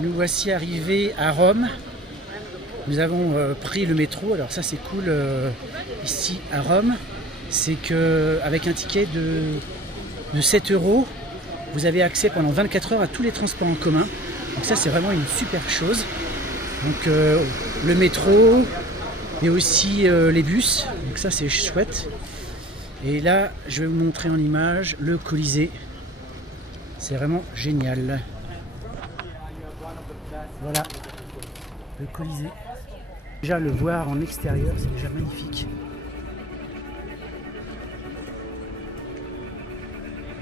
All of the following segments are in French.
Nous voici arrivés à Rome. Nous avons pris le métro. Alors ça c'est cool ici à Rome. C'est qu'avec un ticket de 7 €, vous avez accès pendant 24 heures à tous les transports en commun. Donc ça c'est vraiment une super chose. Donc le métro et aussi les bus. Donc ça c'est chouette. Et là je vais vous montrer en image le Colisée. C'est vraiment génial. Voilà le Colisée. Déjà le voir en extérieur, c'est déjà magnifique.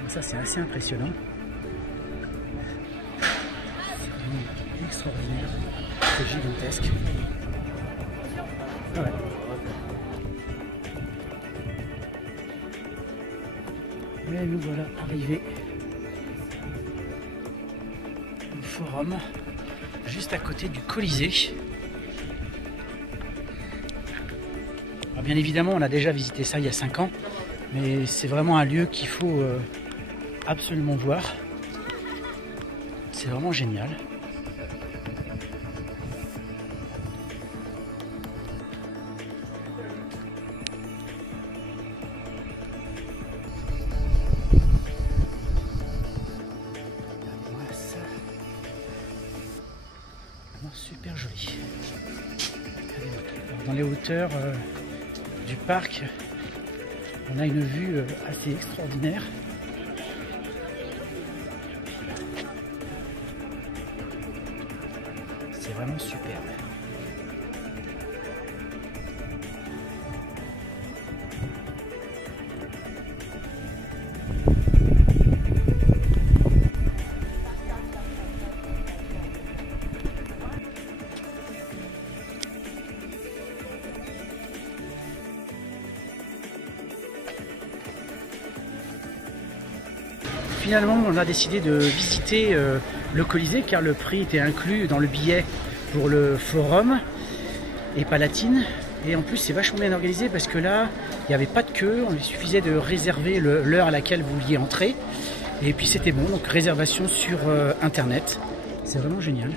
Donc ça c'est assez impressionnant. C'est vraiment extraordinaire. C'est gigantesque. Ah ouais. Mais nous voilà arrivés au Forum, juste à côté du Colisée. Alors bien évidemment, on a déjà visité ça il y a 5 ans, mais c'est vraiment un lieu qu'il faut absolument voir. C'est vraiment génial. Super joli. Dans les hauteurs du parc, on a une vue assez extraordinaire. C'est vraiment superbe. Finalement, on a décidé de visiter le Colisée car le prix était inclus dans le billet pour le Forum et Palatine. Et en plus, c'est vachement bien organisé parce que là, il n'y avait pas de queue. Il suffisait de réserver l'heure à laquelle vous vouliez entrer. Et puis c'était bon, donc réservation sur Internet. C'est vraiment génial.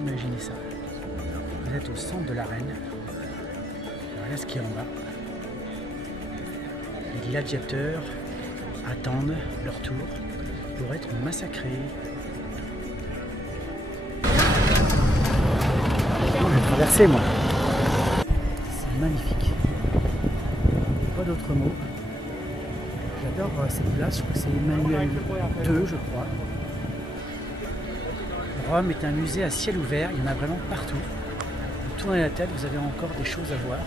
Imaginez ça. Vous êtes au centre de l'arène. Voilà ce qu'il y a en bas. Les gladiateurs attendent leur tour pour être massacrés. Je vais traverser moi. C'est magnifique. Pas d'autres mots. J'adore cette place. Je crois que c'est Emmanuel II, je crois. Rome est un musée à ciel ouvert, il y en a vraiment partout. Vous tournez la tête, vous avez encore des choses à voir.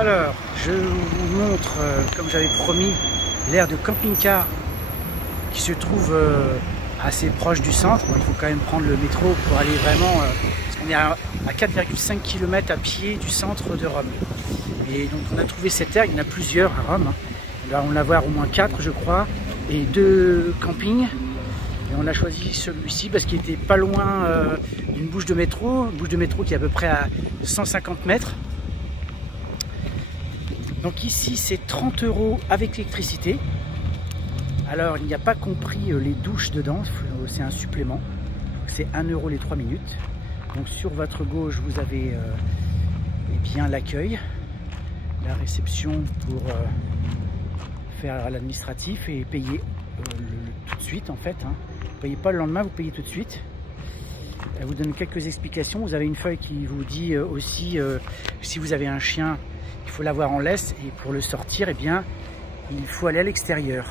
Alors, je vous montre, comme j'avais promis, l'aire de camping-car qui se trouve assez proche du centre. Bon, il faut quand même prendre le métro pour aller vraiment... parce qu'on est à 4,5 km à pied du centre de Rome. Et donc on a trouvé cette aire, il y en a plusieurs à Rome. Là, on va voir au moins 4 je crois, et 2 campings. Et on a choisi celui-ci parce qu'il était pas loin d'une bouche de métro. Une bouche de métro qui est à peu près à 150 mètres. Donc ici c'est 30 € avec l'électricité. Alors il n'y a pas compris les douches dedans, c'est un supplément. C'est 1 € les 3 minutes. Donc sur votre gauche vous avez eh bien l'accueil, la réception pour faire l'administratif et payer tout de suite en fait. Hein. Vous ne payez pas le lendemain, vous payez tout de suite. Elle vous donne quelques explications. Vous avez une feuille qui vous dit aussi si vous avez un chien, il faut l'avoir en laisse et pour le sortir, eh bien, il faut aller à l'extérieur.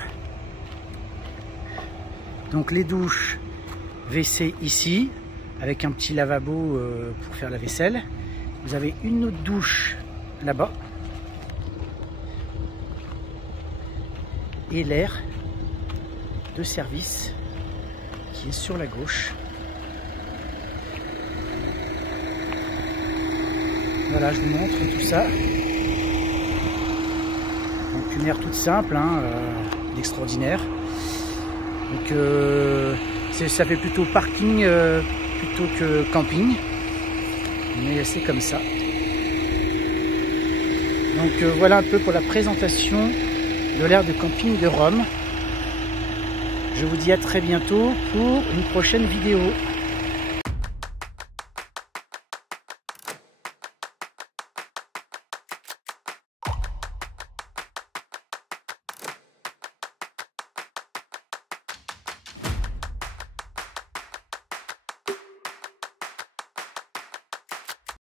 Donc les douches WC ici, avec un petit lavabo pour faire la vaisselle. Vous avez une autre douche là-bas. Et l'air de service qui est sur la gauche. Voilà, je vous montre tout ça. Donc une aire toute simple, hein, extraordinaire. Donc ça fait plutôt parking plutôt que camping, mais c'est comme ça. Donc voilà un peu pour la présentation de l'aire de camping de Rome. Je vous dis à très bientôt pour une prochaine vidéo.